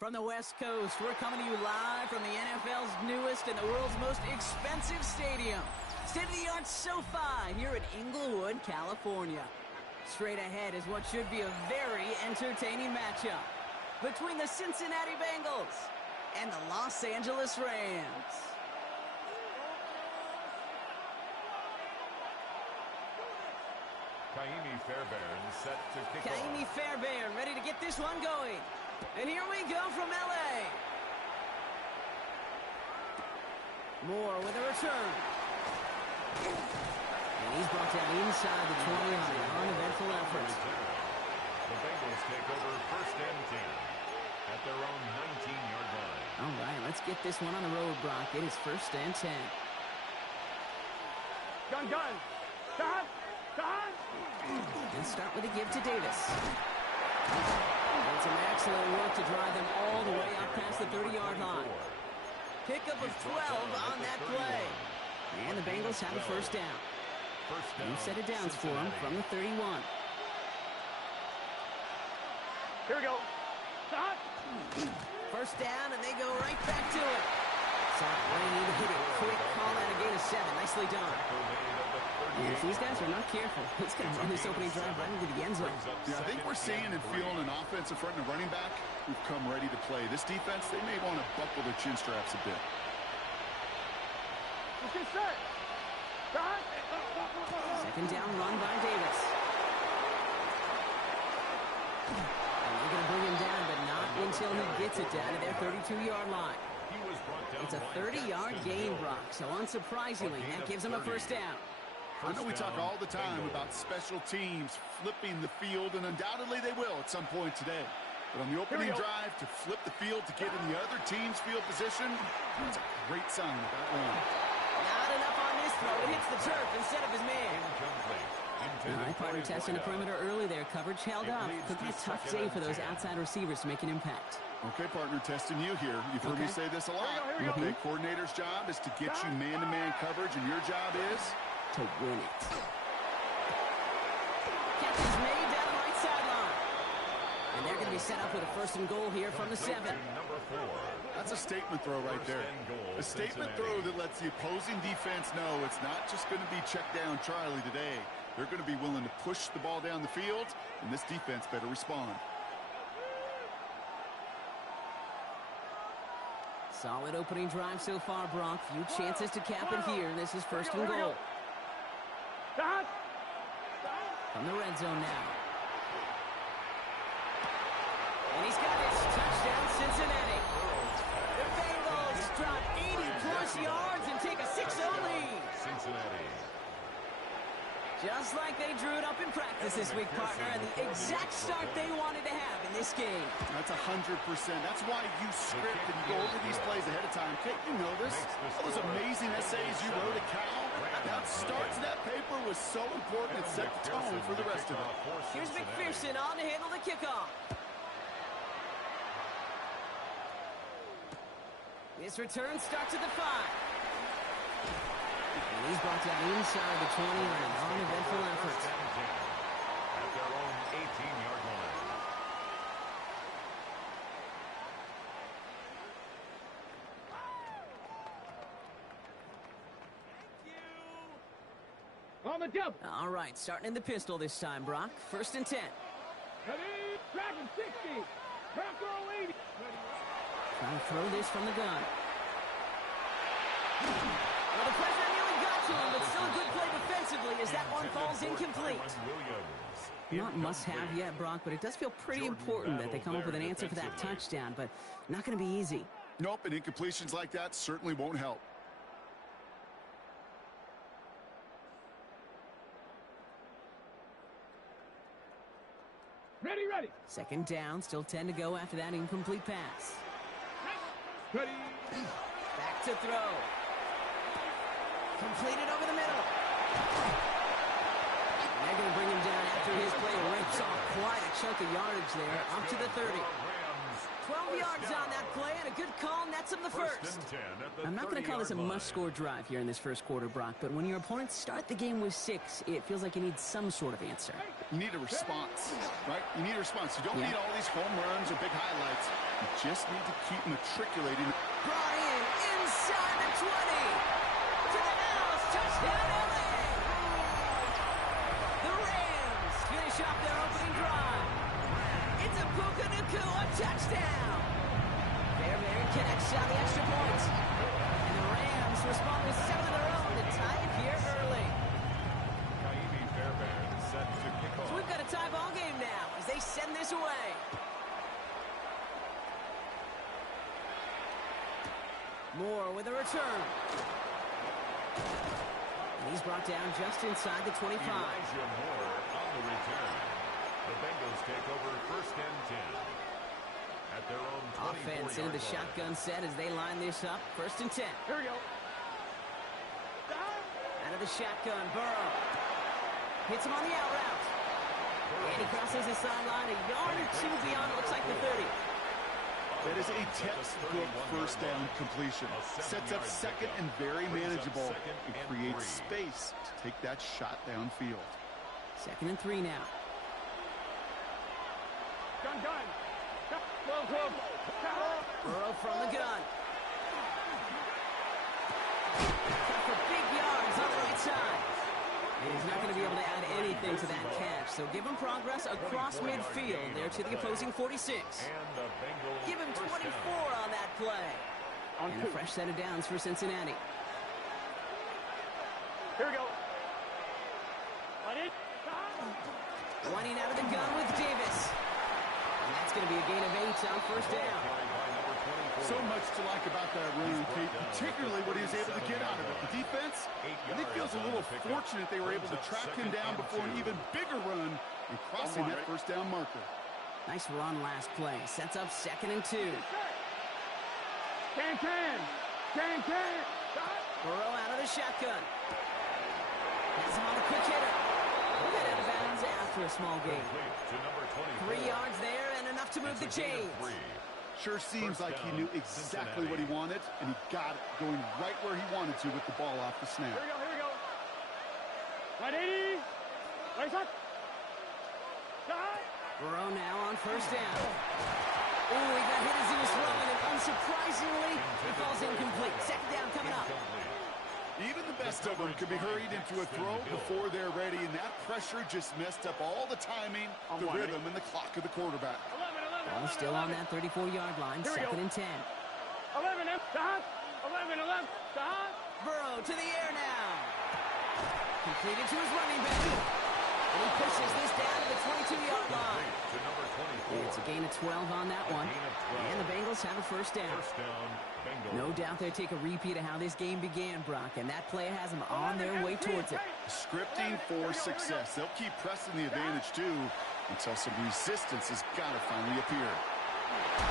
From the West Coast, we're coming to you live from the NFL's newest and the world's most expensive stadium. State-of-the-art SoFi here in Inglewood, California. Straight ahead is what should be a very entertaining matchup between the Cincinnati Bengals and the Los Angeles Rams. Fairbairn set to kick off. Fairbairn ready to get this one going. And here we go from L.A. Moore with a return. And he's brought down inside the 20 on an uneventful effort. The Bengals take over first and 10 at their own 19-yard line. All right, let's get this one on the road, Brock. It is first and 10. Gun. And start with a give to Davis. And some excellent work to drive them all the way up past the 30-yard line. Pickup of 12 on that play. And the Bengals have a first down. New set of downs for them from the 31. Here we go. First down, and they go right back to it. Rainey to hit it quick. Call out a gain of 7. Nicely done. And if these guys are not careful, he's going to run this opening drive right into the end zone. Yeah, I think we're seeing and feeling an offensive front and a running back who've come ready to play. This defense, they may want to buckle their chin straps a bit. Second down run by Davis. And they're going to bring him down, but not until he gets it down to their 32-yard line. It's a 30-yard gain, Brock, so unsurprisingly, that gives him a first down. I know we talk all the time about special teams flipping the field, and undoubtedly they will at some point today. But on the opening drive, to flip the field to get in the other team's field position, that's a great sign of that run. Not enough on this throw. It hits the turf instead of his man. All right, partner testing the perimeter early there. Coverage held up. Could be a tough day for those outside receivers to make an impact. Okay, partner, testing you here. You've heard me say this a lot. Okay, coordinator's job is to get you man-to-man coverage, and your job is to win it. Catch is made down the right sideline. And they're going to be set up with a first and goal here from the 7. That's a statement throw right there. A statement throw that lets the opposing defense know it's not just going to be check down Charlie today. They're going to be willing to push the ball down the field, and this defense better respond. Solid opening drive so far, Brock. Few chances to cap it here. This is first and goal. From the red zone now. And he's got his touchdown, Cincinnati. The Bengals drop 80-plus yards and take a 6-0 lead. Cincinnati. Just like they drew it up in practice this week, partner, and the exact start they wanted to have in this game. That's 100%. That's why you script and you go over these plays ahead of time. Can't you know this? All those amazing essays you wrote at Cal, that start to that paper was so important. It set the tone for the rest of it. Here's McPherson on to handle the kickoff. This return starts at the 5. And he's brought down inside the 20 on an uneventful effort. At their own 18-yard line. On the double. All right, starting in the pistol this time, Brock. First and 10. Ready, Dragon 60. Draco 80. Trying to throw this from the gun. Well, the pressure nearly got to him, but still a good play defensively as that one falls incomplete. Not must-have yet, Brock, but it does feel pretty important that they come up with an answer for that touchdown, but not going to be easy. Nope, and incompletions like that certainly won't help. Ready. Second down, still 10 to go after that incomplete pass. Ready. Back to throw. Completed over the middle. And they're going to bring him down after his play rips off quite a chunk of yardage there, up to the 30. 12 yards on that play, and a good call nets him the first. I'm not going to call this a must-score drive here in this first quarter, Brock, but when your opponents start the game with 6, it feels like you need some sort of answer. You need a response, right? You need a response. You don't need all these home runs or big highlights. You just need to keep matriculating. Brought in inside the 20. To the house. Touchdown, LA. The Rams finish off their opening drive. It's a Puka Nacua touchdown. Fairbairn connects on the extra point. And the Rams respond with 7 of their own to tie it here early. Fairbairn set to kick off. So we've got a tie ball game now as they send this away. Moore with a return. And he's brought down just inside the 25. Elijah Moore on the return. The Bengals take over first and 10. At their own 24-yard Offense into the shotgun set as they line this up. First and 10. Here we go. Out of the shotgun, Burrow. Hits him on the out route. And he crosses the sideline a yard or 2 beyond, it looks like the 30. That is a textbook first down completion. Sets up second and very manageable and creates space to take that shot downfield. Second and 3 now. Gun. 12. Burrow from the gun. Cut for big yards on the right side. And he's not going to be able to add anything to that catch. So give him progress across midfield there to the opposing 46. Give him 24 on that play. And a fresh set of downs for Cincinnati. Here we go. Running out of the gun with Davis. And that's going to be a gain of 8 on first down. So much to like about that run, Kate, particularly what he was able to get out of it. The defense, I think, feels a little fortunate they were able to track him down before an even bigger run and crossing that first down marker. Nice run last play. Sets up second and 2. Can. Burrow out of the shotgun. Has him on the quick hitter. We'll get out of bounds after a small gain. 3 yards there and enough to move the chains. Sure seems like he knew exactly what he wanted, and he got it going right where he wanted to with the ball off the snap. Here we go. 180. Right up. Burrow now on first down. Oh, he got hit as he was throwing, and unsurprisingly, he falls incomplete. Second down coming up. Even the best of them can be hurried into a throw before they're ready, and that pressure just messed up all the timing, the rhythm, and the clock of the quarterback. Ball still on that 34-yard line, second and 10. 11. Burrow to the air now. Completed to his running back. And he pushes this down to the 22-yard line. It's a gain of 12 on that one. And the Bengals have a first down. No doubt they'll take a repeat of how this game began, Brock, and that play has them on their way towards it. Scripting for success. They'll keep pressing the advantage, too, until some resistance has got to finally appear.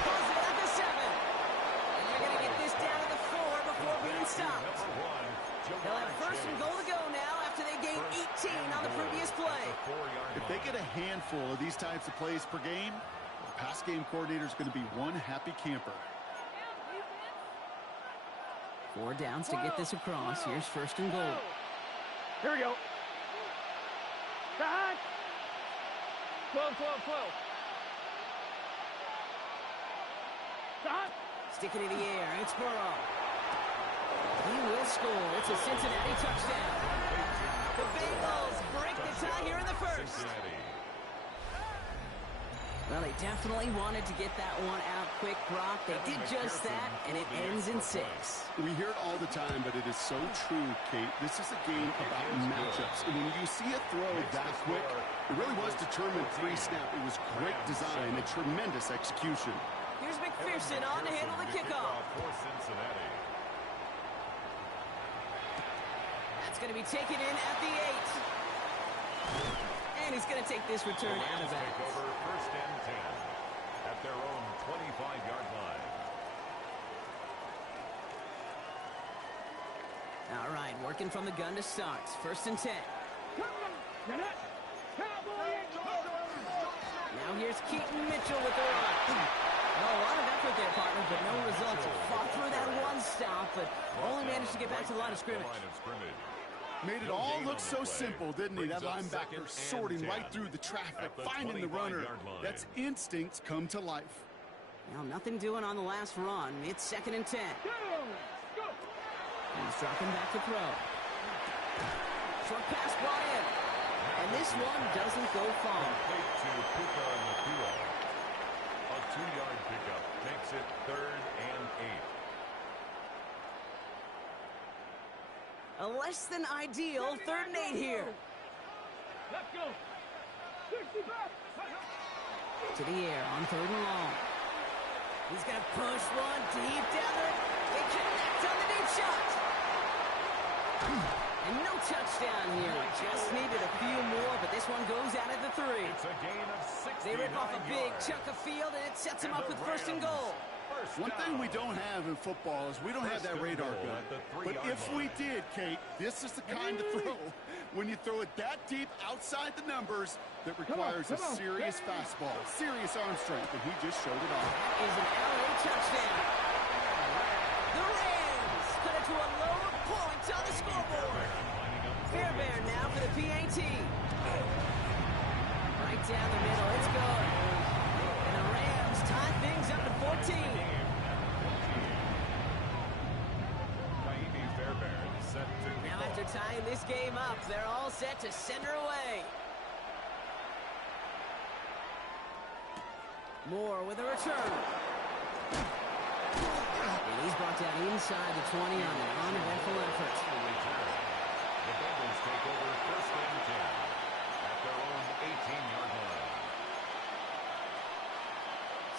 Pulls it at the 7. And they're going to get this down to the 4 before being stopped. They'll have first and goal to go now after they gained 18 on the previous play. If they get a handful of these types of plays per game, the pass game coordinator is going to be one happy camper. 4 downs to get this across. Here's first and goal. Here we go. 12. Sticking in the air. It's Burrow. He will score. It's a Cincinnati touchdown. The Bengals break the tie here in the first. Well, they definitely wanted to get that one out quick, Brock. They did just that, and it ends in 6. We hear it all the time, but it is so true, Kate. This is a game about matchups. And when you see a throw that quick, it really was determined pre-snap. It was great design, a tremendous execution. Here's McPherson on to handle the kickoff. That's going to be taken in at the 8. And he's going to take this return out of bounds. Over first and 10 at their own 25-yard line. All right, working from the gun to start. First and 10. Now here's Keaton Mitchell with the run. Well, a lot of effort there, partner, but no results. Fought through that one stop, but only managed to get back to the line of scrimmage. Made it all look so simple, didn't he? That linebacker sorting right through the traffic, finding the runner. That's instincts come to life. Now, nothing doing on the last run. It's 2nd and 10. He's dropping back to throw. Short pass brought in. And this one doesn't go far. A 2-yard pickup makes it 3rd and 8. A less than ideal 3rd and 8 here. Let's go. 60 back. To the air on 3rd and long. He's going to push one deep down the... They connect on the deep shot. And no touchdown here. Just needed a few more, but this one goes out at the 3. It's a gain of 69 They rip off a big yards. chunk of field, and it sets them up with 1st and goal. One thing we don't have in football is we don't have that radar gun. But if we did, Kate, this is the kind of throw, when you throw it that deep outside the numbers, that requires a serious fastball, serious arm strength, and he just showed it off. That is an LA touchdown. The Rams cut it to a lower point on the scoreboard. Fairbairn now for the PAT. Right down the middle, it's good. And the Rams tie things up at 14. Now after tying this game up, they're all set to send her away. Moore with a return. And he's brought down inside the 20 on an uneventful effort. The Bengals take over 1st and 10 at their own 18-yard line.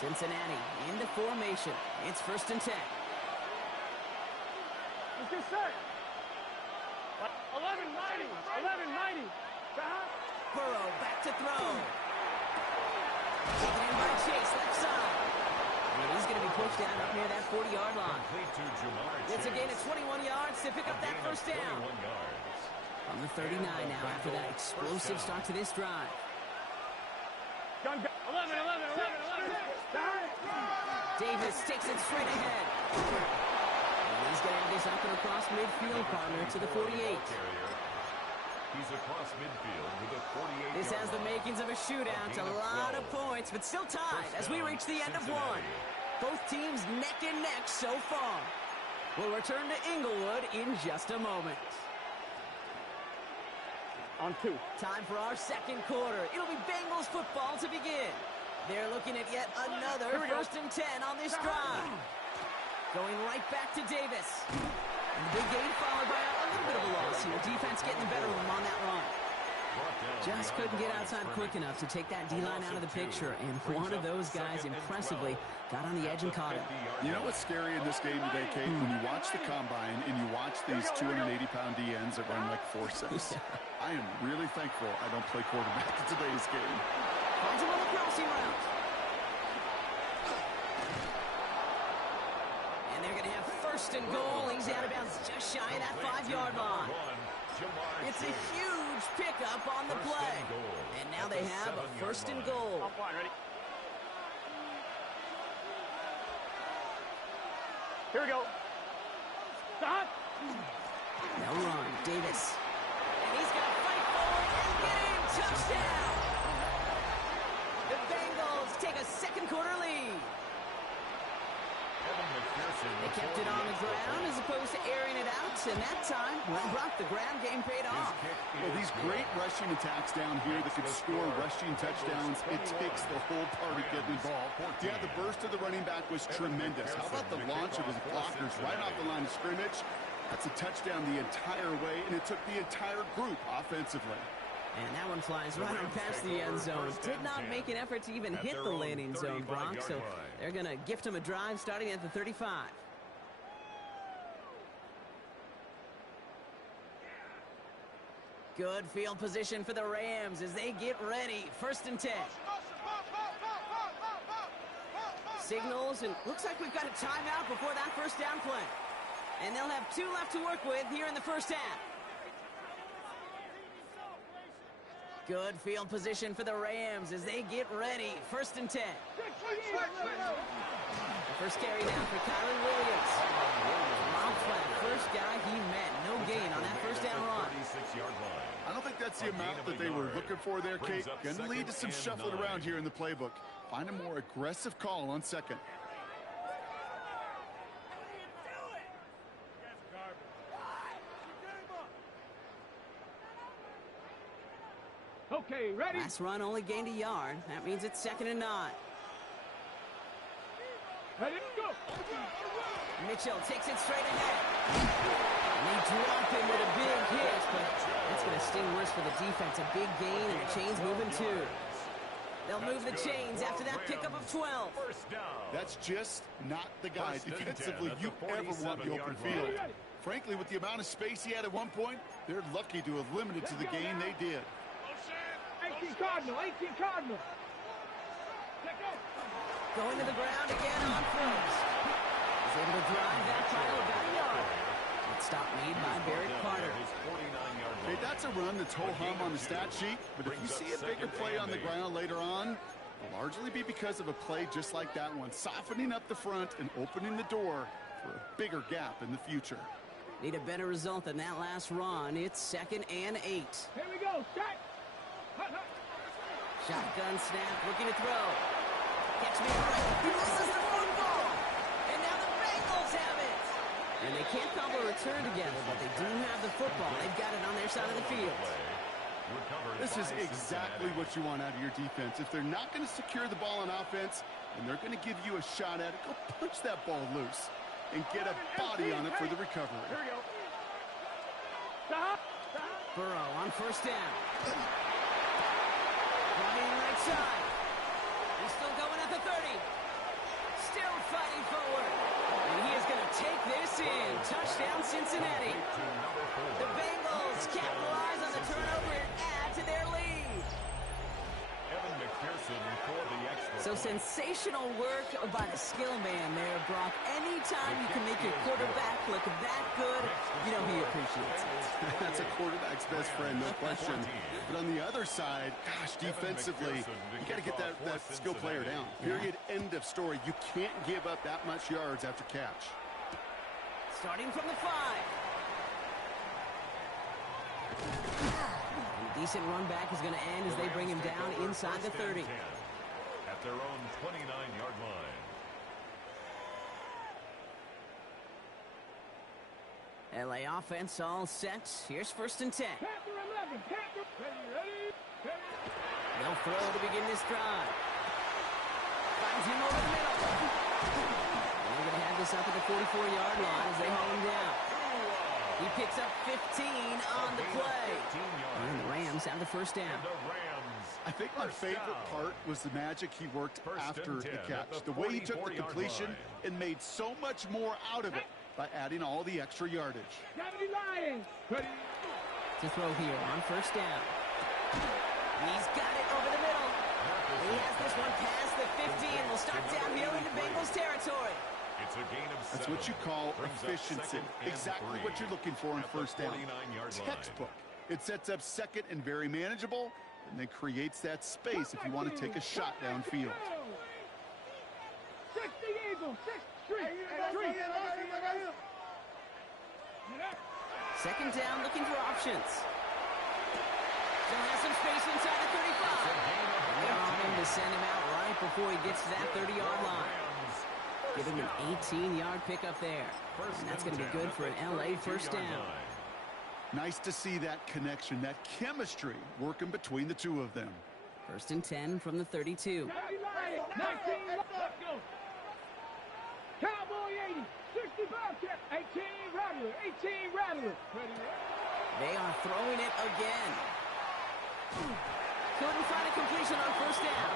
Cincinnati into formation. It's 1st and 10. Let's get set. 11-90. 11-90. Burrow back to throw. Taken in by Chase, left side. And he's going to be pushed down up near that 40-yard line. It's a gain of 21 yards to pick up that 1st down. On the 39 now after that explosive start to this drive. 11, 11, 11, 11. Davis takes it straight ahead. And he's going to have this up and across midfield, partner, to the 48. He's across midfield with a 48. This has the makings of a shootout. A lot of points, but still tied as we reach the end of one. Both teams neck and neck so far. We'll return to Inglewood in just a moment. On 2. Time for our 2nd quarter. It'll be Bengals football to begin. They're looking at yet another 1st and 10 on this drive. Going right back to Davis. And the big gain followed by a little bit of a loss here. Defense getting the better of them on that run. Just couldn't get outside quick enough to take that D-line out of the picture. And one of those guys impressively got on the edge and caught him. You know what's scary in this game today, Kate? When you watch the combine and you watch these 280-pound DNs that run like forceps. I am really thankful I don't play quarterback in today's game. Finds him on the crossing route. And they're going to have 1st and goal. He's out of bounds just shy of that 5-yard line. It's a huge pickup on the play. And now they have a 1st and goal. On point, ready? Here we go. Stop. Now run, Davis. And he's going to fight forward and get in. Touchdown. The Bengals take a 2nd quarter lead. They kept it on the ground as opposed to airing it out, and that time, when brought the ground game paid off. Well, these great rushing attacks down here that could score rushing touchdowns, it takes the whole party getting involved. Yeah, the burst of the running back was tremendous. How about the launch of his blockers right off the line of scrimmage? That's a touchdown the entire way, and it took the entire group offensively. And that one flies right on past the end zone. Did not make an effort to even hit the landing zone, Brock, so they're going to gift him a drive starting at the 35. Good field position for the Rams as they get ready. 1st and 10. Signals, and looks like we've got a timeout before that 1st down play. And they'll have 2 left to work with here in the 1st half. Good field position for the Rams as they get ready. 1st and 10. The first carry down for Kyler Williams. Long flat. First guy he met. No gain on that first down run. I don't think that's the amount that they were looking for there, Kate. Going to lead to some shuffling around here in the playbook. Find a more aggressive call on 2nd. Okay, ready? Last run only gained a yard. That means it's 2nd and 9. Ready, go. Mitchell takes it straight ahead. And they drop him with a big hit, but that's going to sting worse for the defense. A big gain, and the chain's moving too. They'll move the chains after that pickup of 12. That's just not the guy defensively you ever want the open field. Frankly, with the amount of space he had at one point, they're lucky to have limited to the gain they did. 18 Cardinal, 18 Cardinal. Going to the ground again on first. He's able to drive that pile about a yard. Good stop made by Barrett Carter. Okay, that's a run that's ho-hum on the stat sheet, but if you see a bigger play on the ground later on, it'll largely be because of a play just like that one, softening up the front and opening the door for a bigger gap in the future. Need a better result than that last run. It's 2nd and 8. Here we go, shot. Shotgun snap, looking to throw. Catch me right. He loses the football. And now the Bengals have it. And they can't cobble a return together, but they do have the football. They've got it on their side of the field. This is exactly what you want out of your defense. If they're not going to secure the ball on offense, and they're going to give you a shot at it, go punch that ball loose and get a body on it for the recovery. Here we go. Stop. Burrow on 1st down. Running right side. He's still going at the 30. Still fighting forward. And he is going to take this in. Touchdown, Cincinnati. The Bengals capitalize on the turnover and add to their lead. So sensational work by the skill man there, Brock. Anytime you can make your quarterback look that good, you know he appreciates it. That's a quarterback's best friend, no question. But on the other side, gosh, defensively, you got to get that skill player down. Period, end of story. You can't give up that much yards after catch. Starting from the 5. A decent run back is going to end as they bring him down inside the 30. At their own 29-yard line. LA offense all set. Here's 1st and 10. Panther 11. Panther. Ready. They'll throw to begin this drive. Finds him over the middle. And they're going to have this up at the 44-yard line as they haul him down. He picks up 15 on the play. And the Rams have the 1st down. I think my favorite part was the magic he worked after the catch. The way he took the completion and made so much more out of it by adding all the extra yardage. To throw here on 1st down. He's got it over the middle. He has this one past the 15. We'll start downhill into Bengals territory. It's a gain of 7. That's what you call efficiency. Exactly what you're looking for in 1st down. Textbook. It sets up 2nd and very manageable, and then creates that space if you want to take a shot downfield. 60 Eagles, 6-3. 2nd down, looking for options. Still has some space inside the 35. They're on him to send him out right before he gets to that 30-yard line. Give him an 18-yard pickup there. And that's going to be good for an LA 1st down. Nice to see that connection, that chemistry working between the two of them. 1st and 10 from the 32. 19, let's go. Cowboy 80, 65, 18 Rattler, 18 Rattler. They are throwing it again. Couldn't find a completion on 1st down.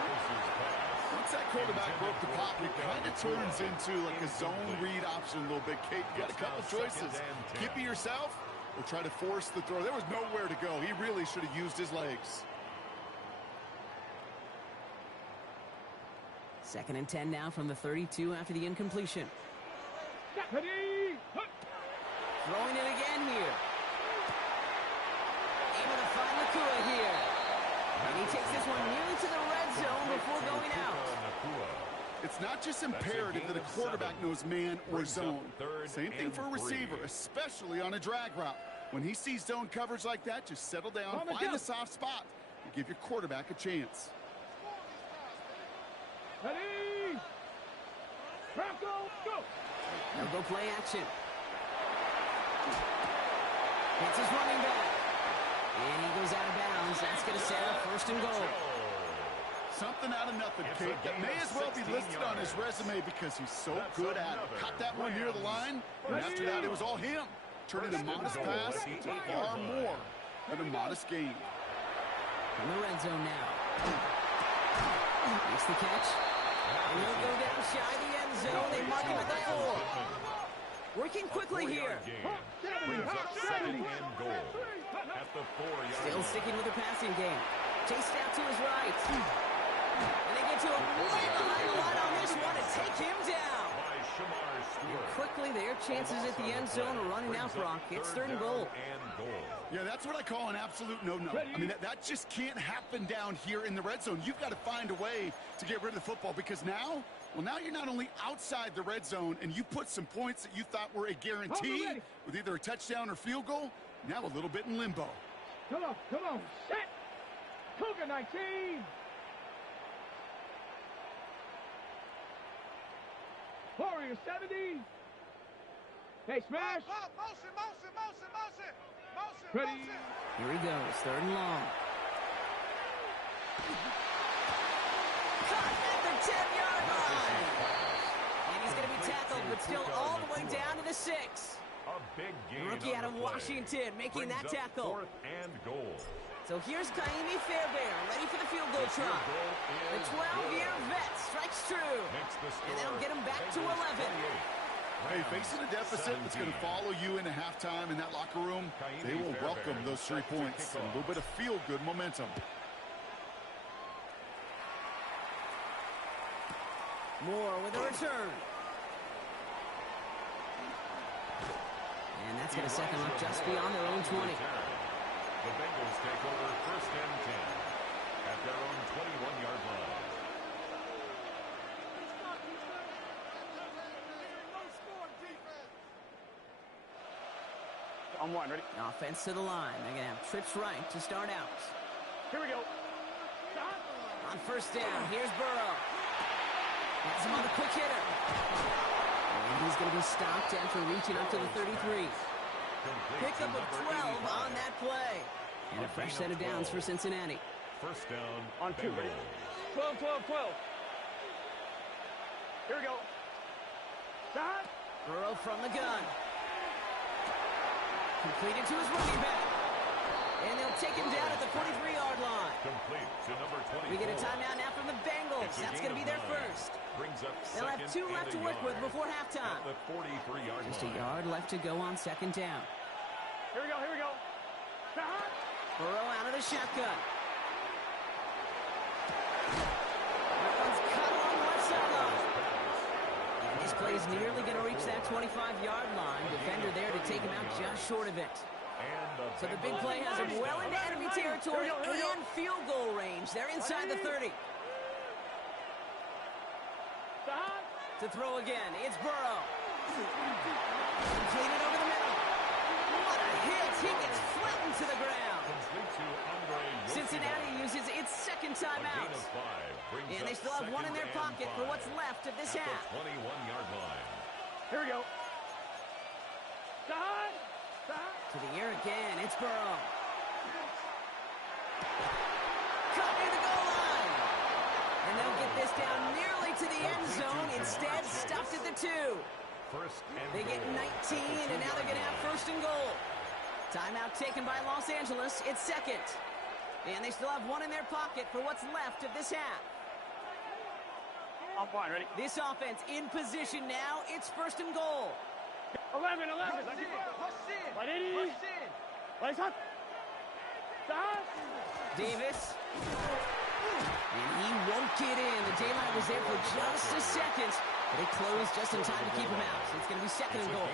Once that quarterback broke the pocket, it kind of turns into like a zone read option a little bit. Kate, you got a couple choices. Keep it yourself or try to force the throw. There was nowhere to go. He really should have used his legs. 2nd and 10 now from the 32 after the incompletion. Throwing it again here. Able to find Nakua here. takes this one nearly to the red zone before going out. It's not just imperative that a quarterback knows man or zone. Same thing for a receiver, especially on a drag route. When he sees zone coverage like that, just settle down, find a soft spot, and give your quarterback a chance. Ready? Bronco, go! Now go play action. Hits his running back. And he goes out of bounds. That's going to set up first and goal. Something out of nothing, Kate. That may as well be listed on his resume because he's so good at it. Caught that one near the line, and after that, it was all him. Turning a modest pass to far more than a modest gain. In the red zone now. Makes the catch. And he'll go down shy of the end zone. They mark him at the 4. Working quickly here. Brings up second and goal at the 4-yard Still line. sticking with the passing game. Chased out to his right. And they get to him right behind the line on this one and take him down. By Shamar Stewart. Quickly, their chances at the end zone are running out, Brock. It's third and goal. Yeah, that's what I call an absolute no-no. I mean, that just can't happen down here in the red zone. You've got to find a way to get rid of the football because now you're not only outside the red zone and you put some points that you thought were a guarantee with either a touchdown or field goal, now a little bit in limbo. Come on, set! Cougar 19! Warrior 70! Hey, smash! Motion! Ready? Here he goes, third and long. Caught at the 10-yard line. And he's going to be tackled, but still all the way down to the 6. A big game. Rookie out on of the play. Washington making that Brings up tackle. 4th and goal. So here's Kaimi Fairbairn, ready for the field goal try. The 12-year vet strikes true. And that'll get him back to 11. Hey, facing a deficit that's going to follow you into halftime in that locker room, they will welcome those 3 points and a little bit of feel-good momentum. Moore with a return. And that's going to set them up just beyond their own 20. The Bengals take over first and 10 at their own 21-yard line. On one, ready? Offense to the line. They're going to have trips right to start out. Here we go. On first down, here's Burrow. Gets him on the quick hitter. And he's going to be stopped after reaching up to the 33. Pickup of 12 on that play. And a fresh set of downs for Cincinnati. First down On 2, ready? 12. Here we go. Stop. Burrow from the gun. Completed to his running back. And they'll take him down at the 43-yard line. Complete to number 24. We get a timeout now from the Bengals. That's going to be their first. Brings up They'll have 2 left to work with before halftime. At the 43-yard Just a line. yard left to go on second down. Here we go. Stop. Burrow out of the shotgun. That one's cut along the left sideline. And this play is nearly going to reach that 25-yard line. Defender there to take him out just short of it. So the big play has him well into enemy territory and field goal range. They're inside the 30. Stop. To throw again, it's Burrow. Completed over the middle. What a hit! He gets flattened to the ground. Cincinnati uses its second timeout. And they still have one in their pocket for what's left of this half. 21-yard line. Here we go. Stop. To the air again, it's Burrow. Caught near the goal line. And they'll get this down nearly to the end zone. Instead, stopped at the 2. They get 19, and now they're going to have first and goal. Timeout taken by Los Angeles. It's second. And they still have one in their pocket for what's left of this half. On one, ready? This offense in position now. It's first and goal. 11. Lights up. Stop. Davis. And he won't get in. The daylight was there for just a second, but it closed just in time to keep him out. So it's going to be second and goal.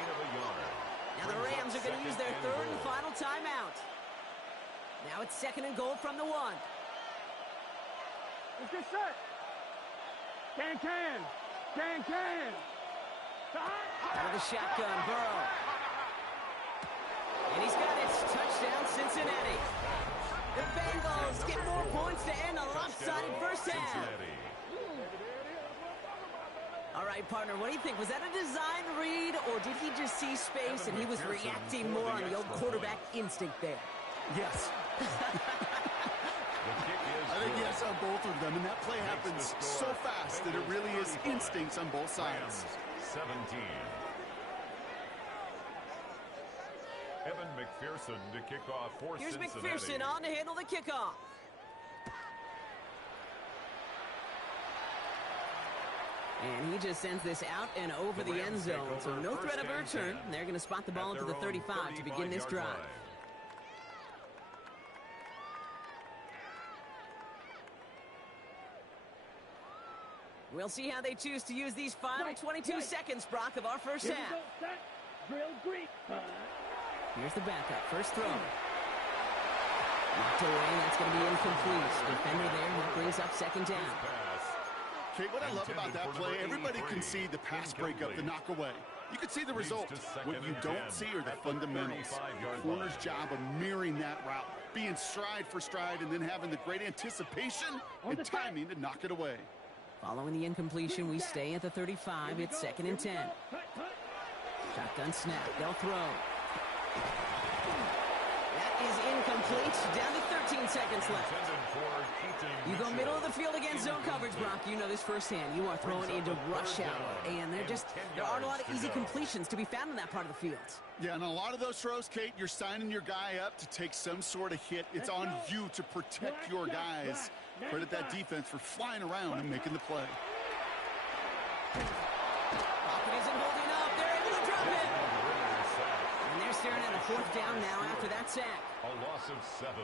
Now the Rams are going to use their third and final timeout. Now it's second and goal from the 1. Let's get set. Can. Out of the shotgun, Burrow. And he's got it. Touchdown, Cincinnati. The Bengals get more points to end a lopsided first half. All right, partner, what do you think? Was that a design read, or did he just see space and he was reacting more on the old quarterback instinct there? Yes. I think yes on both of them, and that play happens so fast that it really is instincts on both sides. 17. Evan McPherson to kick off for Here's Cincinnati. McPherson on to handle the kickoff. And he just sends this out and over the end zone. So no threat of a return. They're going to spot the ball into the 35 to begin this drive. We'll see how they choose to use these final 22 seconds, Brock, of our first half. Here's the backup. First throw. Knocked away. That's going to be incomplete. Defender there. That brings up second down. Kate, what I love about that play, everybody can see the pass breakup, the knock away. You can see the result. What you don't see are the fundamentals. The corner's job of mirroring that route, being stride for stride, and then having the great anticipation and timing to knock it away. Following the incompletion, we stay at the 35. It's 2nd and 10. Shotgun snap. They'll throw. That is incomplete. Down to 13 seconds left. You go middle of the field against zone coverage, Brock. You know this firsthand. You are throwing into rush hour. And there aren't a lot of easy completions to be found in that part of the field. Yeah, and a lot of those throws, Kate, you're signing your guy up to take some sort of hit. It's on you to protect your guys. Credit that defense for flying around and making the play. Pocket isn't holding up. They're able to drop it. And they're staring at a 4th down now after that sack. A loss of 7.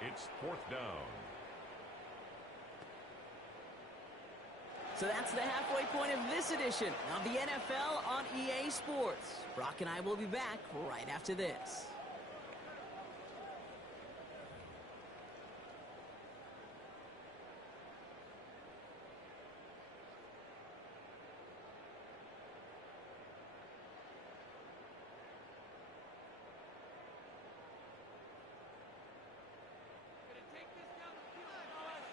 It's 4th down. So that's the halfway point of this edition of the NFL on EA Sports. Brock and I will be back right after this.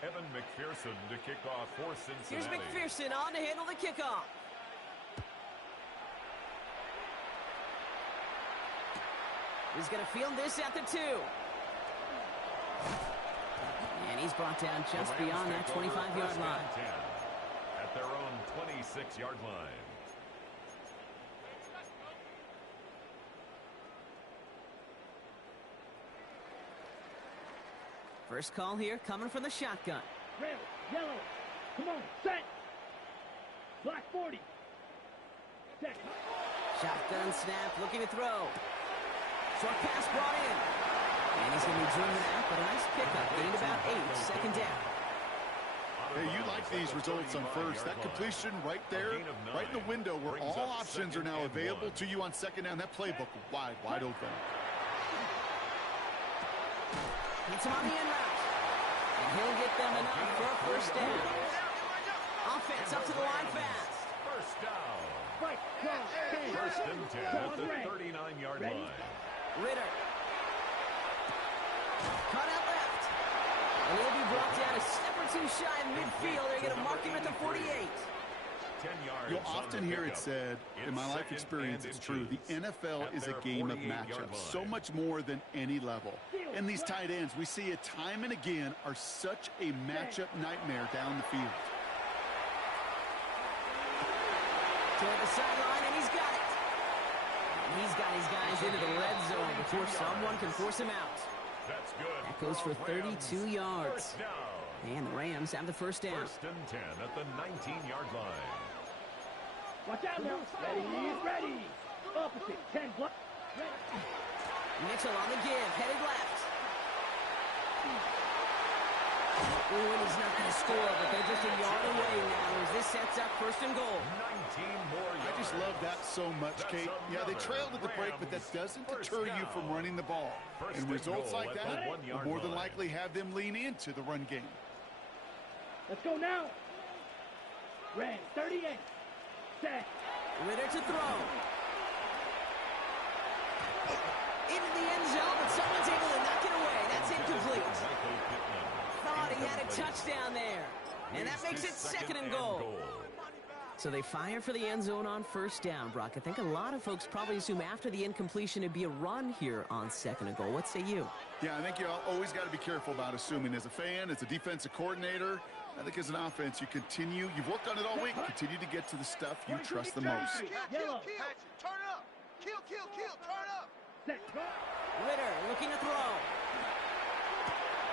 Evan McPherson to kick off for Cincinnati. Here's McPherson on to handle the kickoff. He's going to field this at the 2. And he's brought down just beyond that 25-yard line. At their own 26-yard line. First call here coming from the shotgun. Red, yellow. Come on, set. Black 40. Set. Shotgun snap, looking to throw. Short pass brought in. And he's going to be driven out, but a nice pickup. Gained about 8, 2nd down. Hey, you like these results on first. That completion right there, right in the window where all options are now available to you on 2nd down. That playbook wide open. Hits him on the end route. And he'll get them enough for a first down. Offense up to the line fast. First down. Right, First and 10 at the 39-yard line. Ritter. Cut out left. And he'll be brought down a step or 2 shy of midfield. They're going to mark him at the 48. 10 yards. You'll often hear it said, in my life experience, it's true, the NFL is a game of matchups, so much more than any level. And these tight ends, we see it time and again, are such a matchup nightmare down the field. Toward the sideline, and he's got it. And he's got his guys into the red zone before someone can force him out. That's good. That goes for 32 yards. First down. And the Rams have the first down. First and 10 at the 19-yard line. Watch out now. Ready. Opposite. 10 block. Mitchell on the give. Headed left. Ooh, and he's not going to score, but they're just a yard away now as this sets up 1st and goal. 19 more yards. I just love that so much, Kate. Yeah, they trailed at the break, but that doesn't deter you from running the ball. And results like that will more than likely have them lean into the run game. Let's go now. Red 38. Set. Ritter to throw. Into the end zone, but someone's able to knock it away. That's incomplete. Thought he had a touchdown there. And that makes it 2nd and goal. So they fire for the end zone on 1st down, Brock. I think a lot of folks probably assume after the incompletion it'd be a run here on 2nd and goal. What say you? Yeah, I think you always got to be careful about assuming. As a fan, as a defensive coordinator, I think as an offense, you've worked on it all week, continue to get to the stuff you trust the most. Yellow. Turn up. Kill, turn up. Set. Ritter looking to throw.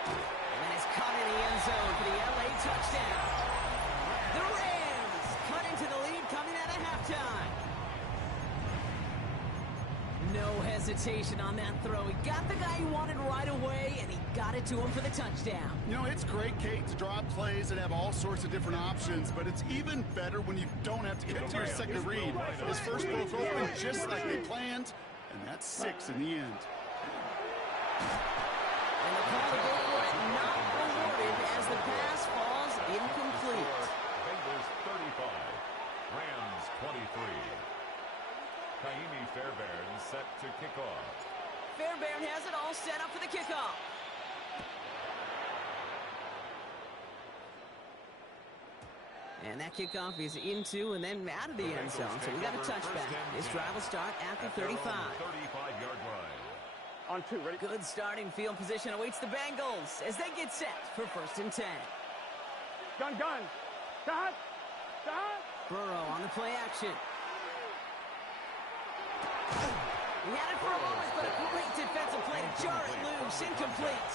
And then it's caught in the end zone for the LA touchdown. The Rams cut into the lead coming out of halftime. No hesitation on that throw. He got the guy he wanted right away, and he got it to him for the touchdown. You know, it's great, Kate, to draw plays and have all sorts of different options, but it's even better when you don't have to get to your second read. His first broke open just like they planned, and that's 6 in the end. And the call to go for it not awarded as the pass falls incomplete. Bengals 35, Rams 23. Kaimi Fairbairn set to kick off. Fairbairn has it all set up for the kickoff. And that kickoff is into and then out of the end zone. So we got a touchback. This drive will start at the 35. 35-yard line. On 2, ready? Good starting field position awaits the Bengals as they get set for 1st and 10. Gun. Stop. Burrow on the play action. He had it for a moment, but a great defensive play to jar it loose. Incomplete.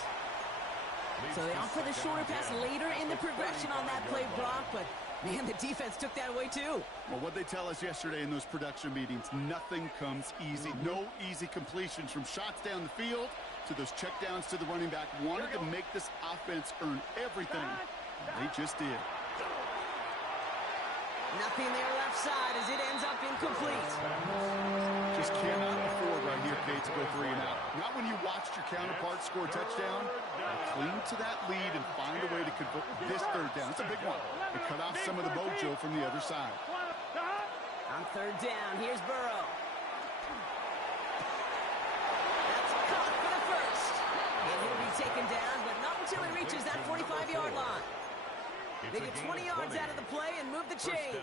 So they offer the shorter pass later in the progression on that play, Brock, but man, the defense took that away too. Well, what they tell us yesterday in those production meetings, nothing comes easy. No easy completions from shots down the field to those checkdowns to the running back. Wanted to make this offense earn everything. They just did. Nothing there left side as it ends up incomplete. Just cannot afford right here, Kate, to go 3 and out. Not when you watched your counterpart score a touchdown. Cling to that lead and find a way to convert this 3rd down. It's a big one. To cut off some of the mojo from the other side. On 3rd down, here's Burrow. That's caught for the 1st. And he'll be taken down, but not until he reaches that 45-yard line. They get 20 yards out of the play and move the chains.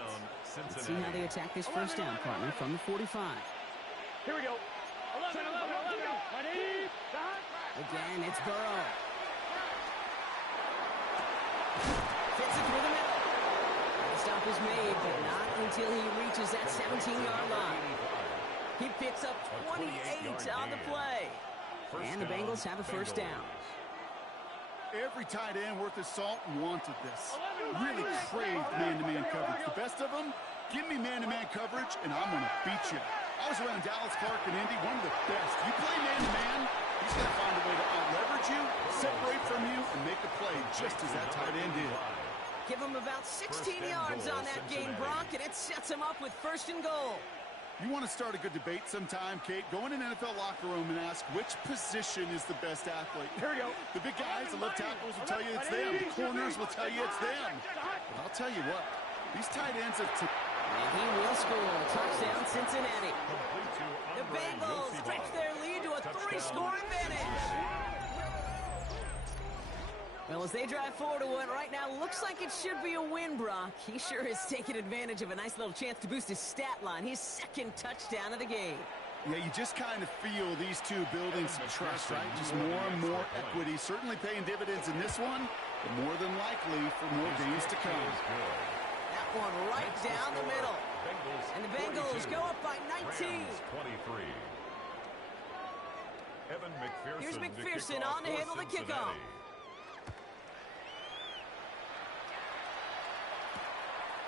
Let's see how they attack this 1st down, partner, from the 45. Here we go. 11. Again, it's Burrow. Fits it through the middle. The stop is made, but not until he reaches that 17-yard line. He picks up 28 on the play. And the Bengals have a 1st down. Every tight end worth his salt wanted this. Really craved man-to-man coverage. The best of them, give me man-to-man coverage, and I'm going to beat you. I was around Dallas, Clark, and Indy, one of the best. You play man-to-man, he's going to find a way to out-leverage you, separate from you, and make a play just as that tight end did. Give him about 16 yards on that gain, Brock, and it sets him up with 1st and goal. You want to start a good debate sometime, Kate? Go in an NFL locker room and ask which position is the best athlete. Here we go. The big guys, the left tackles will tell you it's them. The corners will tell you it's them. But I'll tell you what, these tight ends have... And he will score. Touchdown, Cincinnati. The Bengals stretch their lead to a 3-score advantage. Well, as they drive forward to what right now looks like it should be a win, Brock, he sure has taken advantage of a nice little chance to boost his stat line. His 2nd touchdown of the game. Yeah, you just kind of feel these two building some trust, right? Just more and more equity. Certainly paying dividends in this one, but more than likely for more games to come. That one right down the middle. And the Bengals go up by 19. 23. Evan McPherson. Here's McPherson on to handle the kickoff.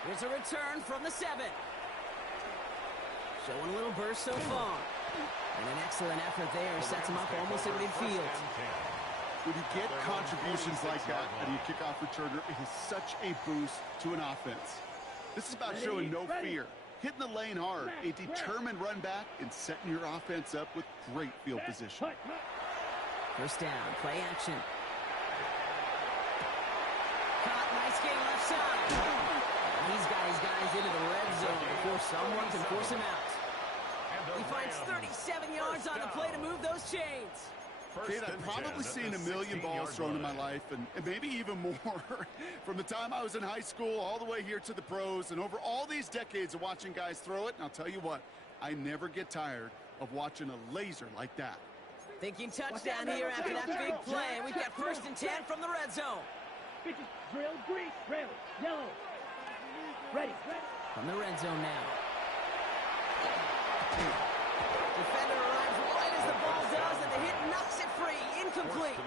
Here's a return from the 7. Showing a little burst so far. And an excellent effort there sets him up almost at midfield. When you get contributions like that out of your kickoff returner, it is such a boost to an offense. This is about showing no fear, hitting the lane hard, a determined run back, and setting your offense up with great field position. 1st down, play action. Caught, nice game Receivers on the play to move those chains. Kate, I've probably seen a million balls thrown in my life, and maybe even more. From the time I was in high school all the way here to the pros, and over all these decades of watching guys throw it, and I'll tell you what, I never get tired of watching a laser like that. Thinking touchdown here after that big play. We've got 1st and 10 from the red zone. Pitches, drill, grease, red, yellow. Ready. From the red zone now. Defender arrives right as the ball does, and the hit knocks it free. Incomplete.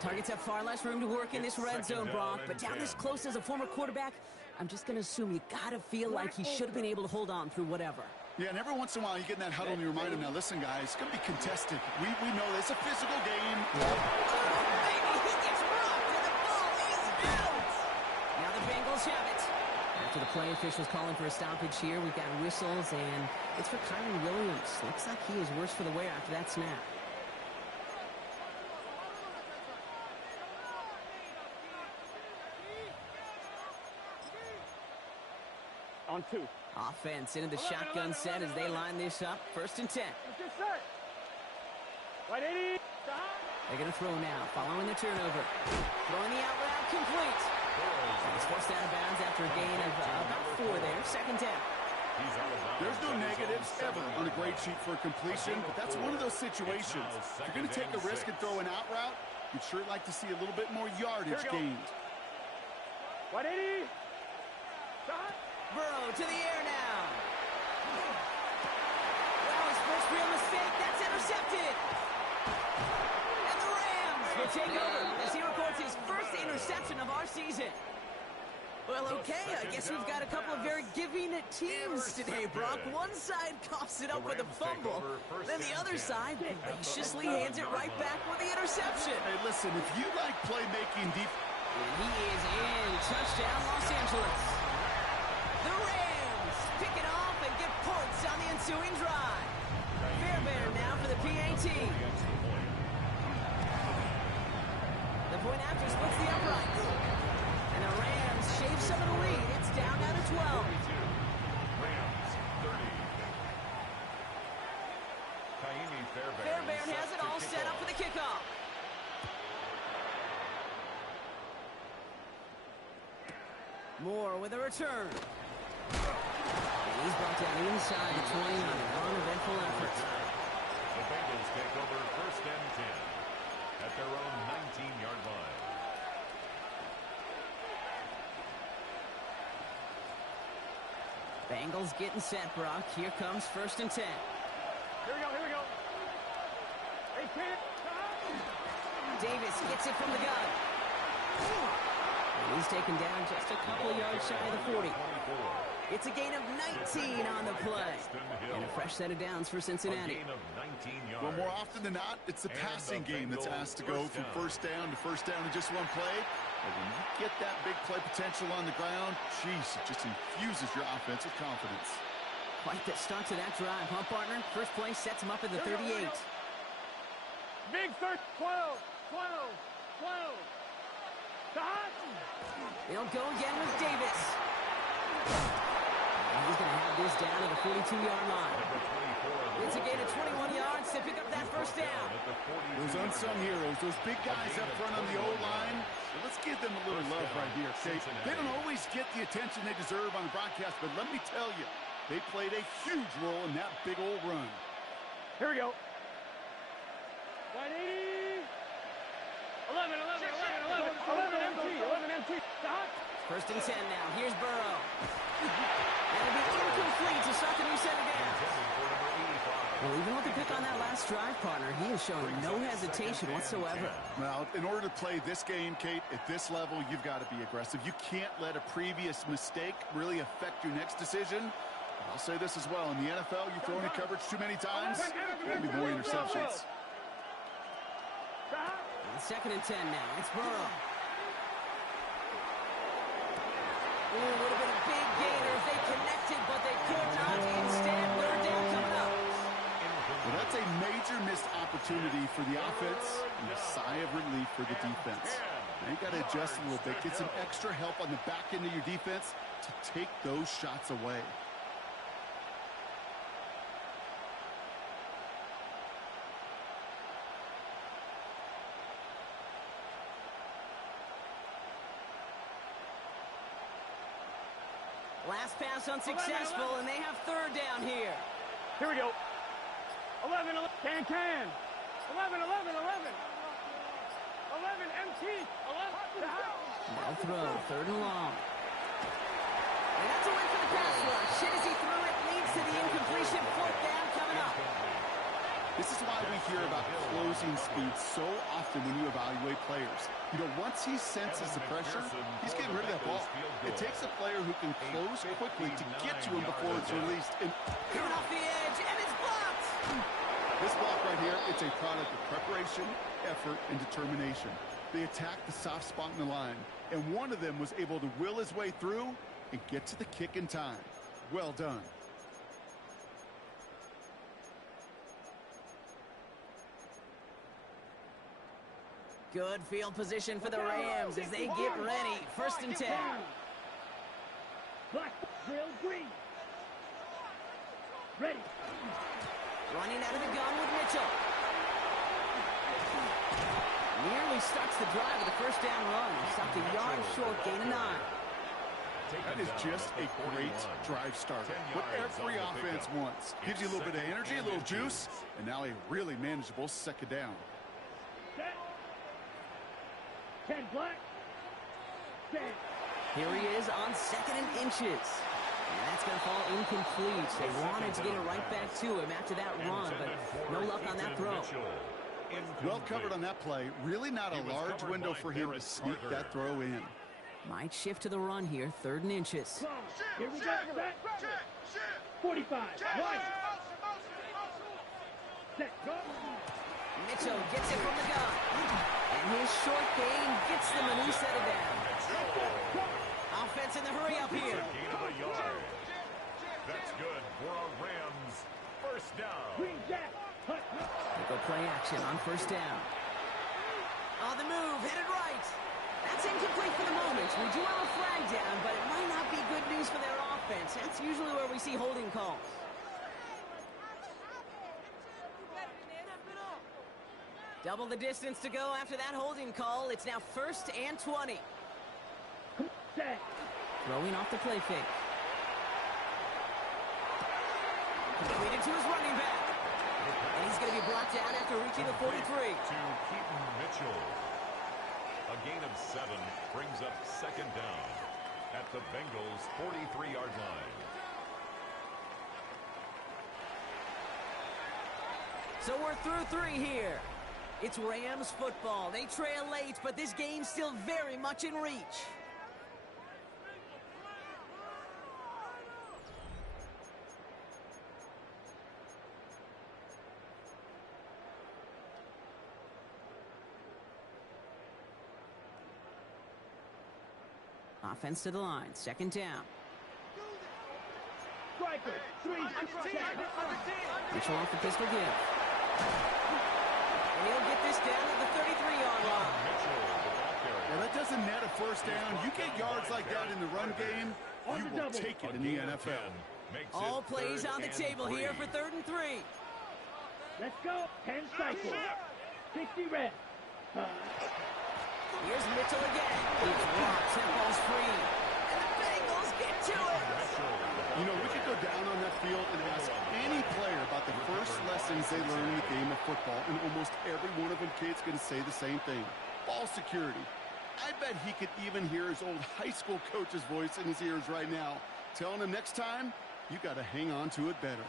Targets have far less room to work in this red zone, Brock, but down this close as a former quarterback, I'm just going to assume you got to feel like he should have been able to hold on through whatever. Yeah, and every once in a while you get in that huddle and you remind him, now listen, guys, it's going to be contested. We know it's a physical game. Oh, baby, he gets rocked, and the ball is out. Now the Bengals have it. After the play, officials calling for a stoppage here. We've got whistles, and it's for Kyron Williams. Looks like he is worse for the wear after that snap. On 2. Offense into the shotgun set as they line this up. 1st and 10. Right 80. They're going to throw now, following the turnover. Throwing the out route complete. He's forced out of bounds after a gain of about 4 there. 2nd down. There's no negatives ever on a grade sheet for a completion, but that's one of those situations. If you're going to take a risk and throw an out route, you'd sure like to see a little bit more yardage gained. 180. Burrow to the air now. Well, his first real mistake. That's intercepted. And the Rams will take over as he records his first interception of our season. Well, okay, I guess we've got a couple of very giving teams today, Brock. One side coughs it up with a fumble, then the other side graciously hands it right back with the interception. Hey, listen, if you like playmaking deep... And he is in. Touchdown, Los Angeles. The Rams pick it off and get points on the ensuing drive. Fairbairn now for the PAT. The point after splits the uprights. And the Rams shave some of the lead. It's down now to 12. Rams 30. Fairbairn has it all set up for the kickoff. Moore with a return. And he's brought down inside the 20 on an uneventful effort. The Bengals take over 1st and 10 at their own 19-yard line. Bengals getting set, Brock. Here comes 1st and 10. Here we go. Hey, kid. Davis gets it from the gun. And he's taken down just a couple of yards shy of the 40. It's a gain of 19 on the play. And a fresh set of downs for Cincinnati. Well, more often than not, it's the passing game that's asked to go from first down in just one play. And when you get that big play potential on the ground, geez, it just infuses your offense with confidence. Quite the start to that drive, huh, partner? First play sets him up at the 38. Big third. 12. They'll go again with Davis. And he's going to have this down to the 42-yard line. It's a gain of 21 yards to pick up that 1st down. Those unsung heroes, those big guys up front on the O-line, well, let's give them a little love right here, okay? They don't always get the attention they deserve on the broadcast, but let me tell you, they played a huge role in that big old run. Here we go. 180. 11 MT. 1st and 10 now. Here's Burrow. That'll be incomplete to start the new set of downs. Well, even with the pick on that last drive, partner, he is showing no hesitation whatsoever. Well, in order to play this game, Kate, at this level, you've got to be aggressive. You can't let a previous mistake really affect your next decision. I'll say this as well. In the NFL, you throw any coverage too many times, there'll be more interceptions. 2nd and 10 now. It's Burrow. Ooh, would have been a big gainer if they connected, but they could not. Instead, 3rd down coming up. Well, that's a major missed opportunity for the offense and a sigh of relief for the defense. Now you got to adjust a little bit, get some extra help on the back end of your defense to take those shots away. Last pass unsuccessful, and they have third down here. Here we go. 11, 11. Can. 11, 11, 11. 11, MT. 11. No throw, third and long. And that's a win for the pass rush. Shit as he threw it leads to the incompletion. Fourth down coming up. This is why we hear about closing speed so often when you evaluate players. You know, once he senses the pressure, he's getting rid of that ball. It takes a player who can close quickly to get to him before it's released. And coming off the edge, and it's blocked. This block right here, it's a product of preparation, effort, and determination. They attacked the soft spot in the line, and one of them was able to will his way through and get to the kick in time. Well done. Good field position for the Rams as they get ready. First and 10. Black, drill, green. Ready. Running out of the gun with Mitchell. Nearly starts the drive with a first down run. Stopped a yard short, gain of 9. That is just a great drive starter. What every offense wants. Gives you a little bit of energy, a little juice, and now a really manageable second down. Set. 10 black. Set. Here he is on second and inches. And that's going to fall incomplete. They wanted to get it right back to him after that run, but no luck on that throw. Well covered on that play. Really not a large window for him to sneak that throw in. Might shift to the run here, third and inches. Here we go. Set. 45. Right. Set. Go. Mitchell gets it from the gun. And his short gain gets them a new set of down. Offense in the hurry up here. Gain of a yard. That's good for our Rams. First down. Green Jack. They go play action on first down. On the move, headed right. That's incomplete for the moment. We do have a flag down, but it might not be good news for their offense. That's usually where we see holding calls. Double the distance to go after that holding call. It's now first and 20. Set. Throwing off the play fake. Completed to his running back. And he's going to be brought down after reaching the 43. To Keaton Mitchell. A gain of 7 brings up second down at the Bengals' 43-yard line. So we're through 3 here. It's Rams football. They trail late, but this game's still very much in reach. Offense to the line, second down. Striker. 3. Mitchell off the pistol give. And he'll get this down at the 33-yard line. Well, that doesn't net a first down. You get yards like that in the run game, you will take it in the NFL. All plays on the table here for third and 3. Let's go. 10 cycles. 60 red. Here's Mitchell again. It's blocked. That ball's free. And the Bengals get to it. You know, we could go down on that field and ask any player about the first lessons they learn in the game of football, and almost every one of them kids going to say the same thing. Ball security. I bet he could even hear his old high school coach's voice in his ears right now, telling him next time, you got to hang on to it better.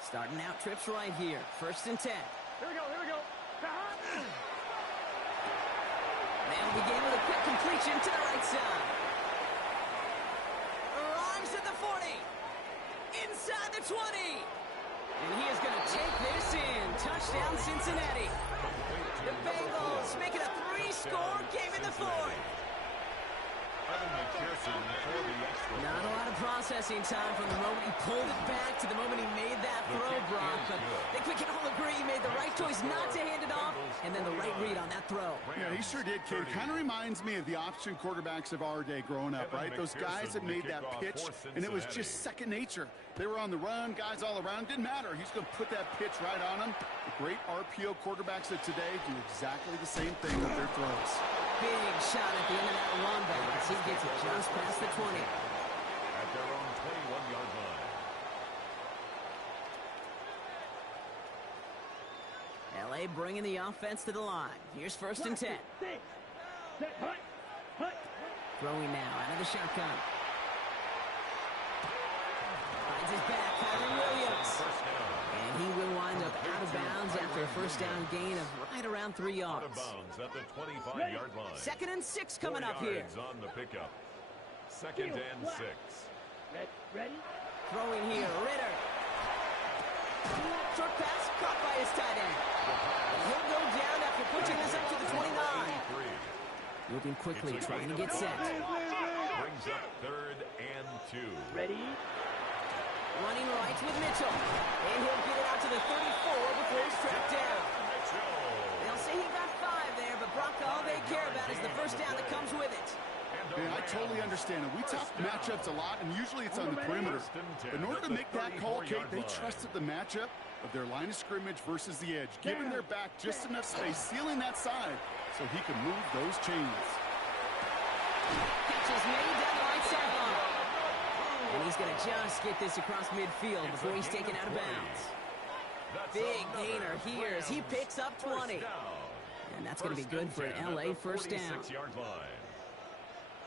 Starting out trips right here. First and 10. Here we go. Here we go. They'll begin with a quick completion to the right side. Arrives at the 40. Inside the 20. And he is going to take this in. Touchdown, Cincinnati. The Bengals make it a 3-score game in the fourth. Not a lot of processing time from the moment he pulled it back to the moment he made that throw, Brock. But I think we can all agree he made the right choice not to hand it off, and then the right read on that throw. Yeah, he sure did, kid. Kind of reminds me of the option quarterbacks of our day growing up, right? Those guys that made that pitch, and it was just second nature. They were on the run, guys all around. Didn't matter. He's going to put that pitch right on them. The great RPO quarterbacks of today do exactly the same thing with their throws. Big shot at the end of that run back as he gets it just past the 20. at their own 21-yard line. L.A. bringing the offense to the line. Here's 1st and 10. Set, hut, hut. Throwing now out of the shotgun. Finds his back, Kyron Williams. First down. And he will wind up out of bounds after a first down gain of right around 3 Out of yards. bounds at the 25-yard line. 2nd and 6 coming 4 up here. yards on the pickup. 2nd and 6. Ready? Throwing here, Ritter. Short pass caught by his tight end. And he'll go down after pushing this up to the 29. 83. Moving quickly, trying to get set. Brings up 3rd and 2. Ready? Running right with Mitchell. And he'll get it out to the 34 before he's tracked down. They'll say he got 5 there, but Brock, all they care about is the first down that comes with it. Yeah, I totally understand it. We talk matchups a lot, and usually it's on the perimeter. In order to make that call, Kate, they trusted the matchup of their line of scrimmage versus the edge, giving their back just enough space, sealing that side so he can move those chains. Catch is made down the right sideline. And he's going to just get this across midfield before he's taken out of bounds. Big gainer here as he picks up 20. And that's going to be good for an L.A. first down.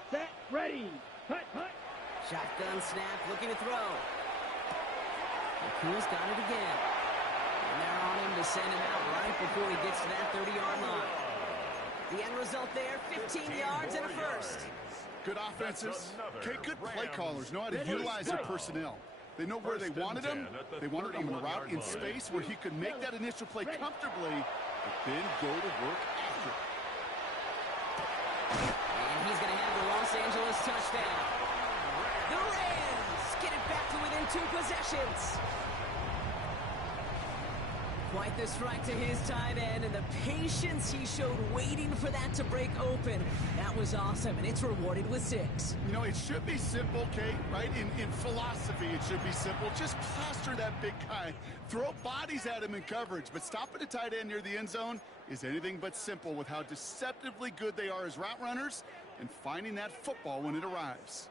Set, ready. Hut, hut. Shotgun snap, looking to throw. McCool's got it again. And they're on him to send him out right before he gets to that 30-yard line. The end result there, 15 yards and a first. Good offenses. Okay, good play callers know how to utilize their personnel. They know where they wanted him. They wanted him on a route in space where he could make that initial play comfortably, but then go to work after. And he's going to have the Los Angeles touchdown. The Rams get it back to within 2 possessions. Quite the strike to his tight end, and the patience he showed waiting for that to break open. That was awesome, and it's rewarded with 6. You know, it should be simple, Kate, right? In philosophy, it should be simple. Just plaster that big guy. Throw bodies at him in coverage, but stopping a tight end near the end zone is anything but simple with how deceptively good they are as route runners and finding that football when it arrives.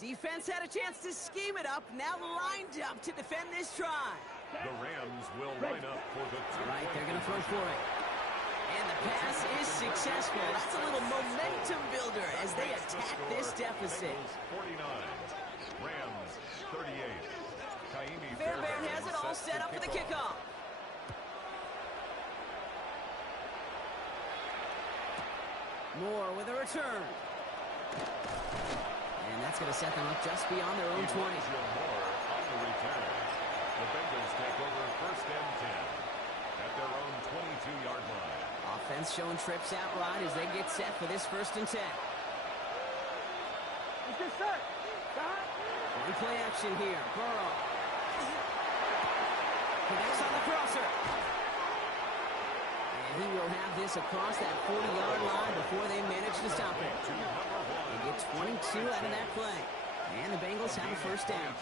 Defense had a chance to scheme it up, now lined up to defend this try. The Rams will line up for the All right, they're going to throw for it. And the pass is successful. That's a little momentum builder as they attack this deficit. 49. Rams 38. Fairbairn has it all set up for the kickoff. Moore with a return. And that's going to set them up just beyond their own 20. Moore on the return. The Bengals take over 1st and 10 at their own 22-yard line. Offense showing trips out right as they get set for this 1st and 10. It's your set. And play action here. Burrow. Connects on the crosser. And he will have this across that 40-yard line before they manage to stop it. They get 22 out of that play. And the Bengals have a first down.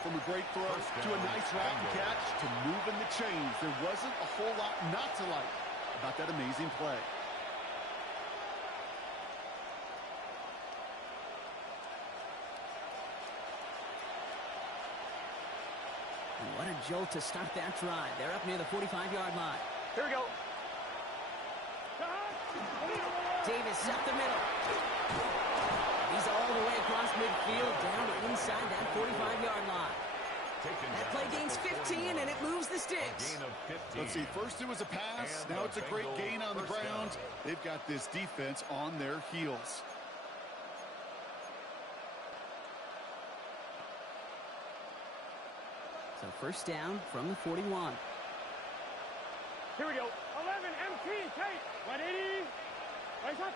From a great throw to a nice route and catch to moving the chains, there wasn't a whole lot not to like about that amazing play. And what a jolt to start that drive. They're up near the 45-yard line. Here we go. Davis up the middle. He's all the way across midfield down to inside that 45-yard line. That play gains 15, and it moves the sticks. Let's see, first it was a pass, now it's a great gain on the ground. They've got this defense on their heels. So first down from the 41. Here we go. 11 MT tape. 180. Rise up.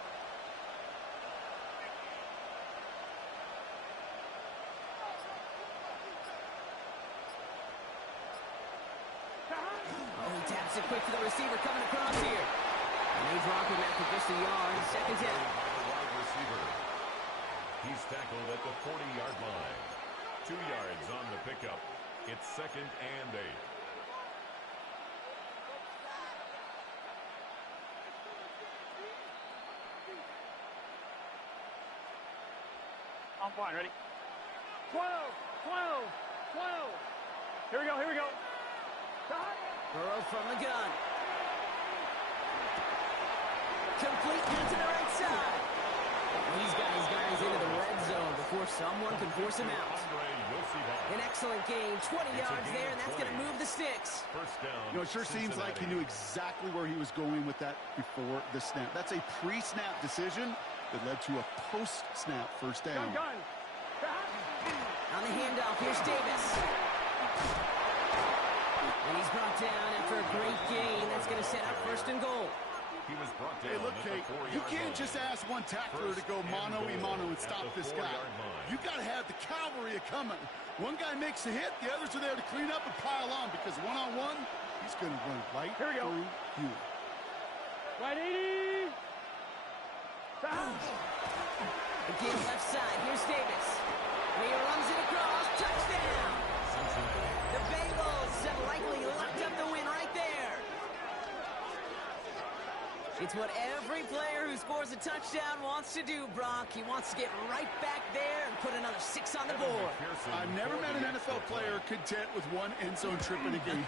Oh, he taps it quick to the receiver coming across here. And they drop him after just a yard. 2nd down. Wide receiver. He's tackled at the 40-yard line. 2 yards on the pickup. It's 2nd and 8. On one, ready? 12, 12, 12. Here we go, here we go. Burrow from the gun. Complete to the right side. These guys into the red zone before someone can force him out. An excellent gain, 20 yards there, and that's going to move the sticks. First down. You know, it sure seems like he knew exactly where he was going with that before the snap. That's a pre-snap decision that led to a post-snap first down. Gun. On the handoff, here's Davis. And he's brought down after a great gain. That's going to set up first and goal. He was brought down. Hey, look, Kate, you can't just ask one tackler to go mano-a-mano and stop this guy. You got to have the cavalry coming. One guy makes a hit, the others are there to clean up and pile on, because one-on-one, he's going to run right through you. Right 80. Again, left side. Here's Davis. He runs it across. Touchdown. The Bengals have likely locked up the win right there. It's what every player who scores a touchdown wants to do, Brock. He wants to get right back there and put another 6 on the board. I've never met an NFL player content with one end zone trip in a game.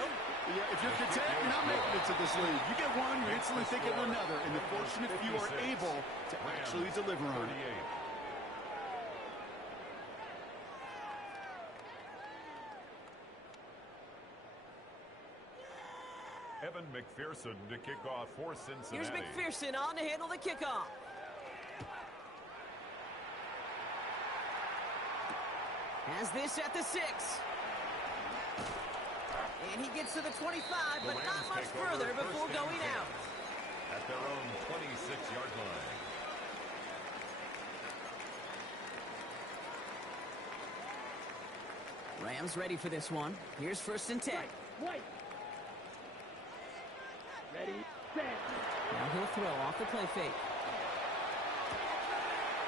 Nope. Yeah, if you're content, you're not making it to this league. You get one, you're instantly thinking of another, and the fortunate few are able to actually deliver on it. Evan McPherson to kick off for Cincinnati. Here's McPherson on to handle the kickoff. Has this at the 6. And he gets to the 25, but not much further before going out. At their own 26-yard line. Rams ready for this one. Here's first and 10. Wait. Ready, set. Now he'll throw off the play fake.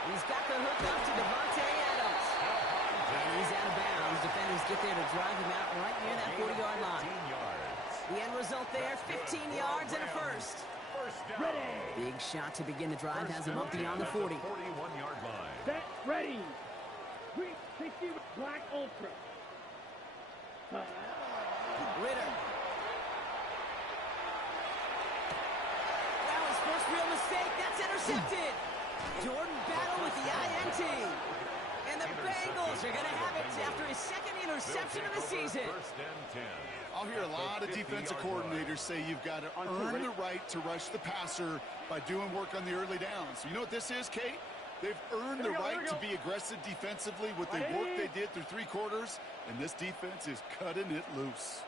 He's got the hook up to Devontae Adams. And he's out of bounds. Defenders get there to drive him out right near that 40-yard line. The end result there, 15 yards and a first. Ready. Big shot to begin the drive has him up beyond the 40. 41-yard line. Set, ready. 360 Black Ultra. Ritter. That was first real mistake. That's intercepted. Jordan Battle with the INT. And the Bengals are going to have it after his second interception of the season. First and 10. I'll hear a lot of defensive coordinators say you've got to earn the right to rush the passer by doing work on the early downs. So you know what this is, Kate? They've earned the right to be aggressive defensively with the work they did through 3 quarters, and this defense is cutting it loose.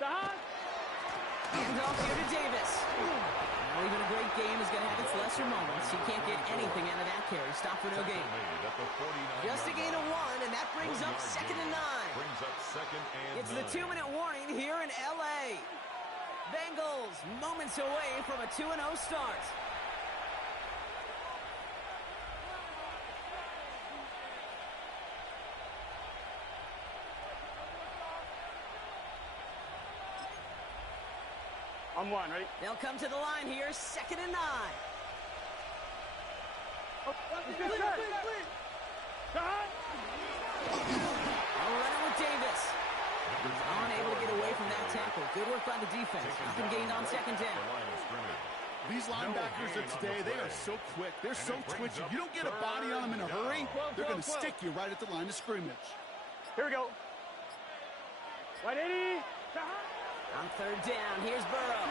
And off here to Davis. Now even a great game is going to have its lesser moments. He can't get anything out of that carry. Stop for no gain. Just a gain of 1, and that brings up second and 9. It's the 2-minute warning here in L.A. Bengals moments away from a 2-0 start. On one, ready? They'll come to the line here, second and 9. I'll run it with Davis. Unable to get away from that tackle. Good work by the defense. Nothing gained on second down. These linebackers of today, they are so quick. They're so twitchy. You don't get a body on them in a hurry, they're going to stick you right at the line of scrimmage. Here we go. 180. On third down, here's Burrow.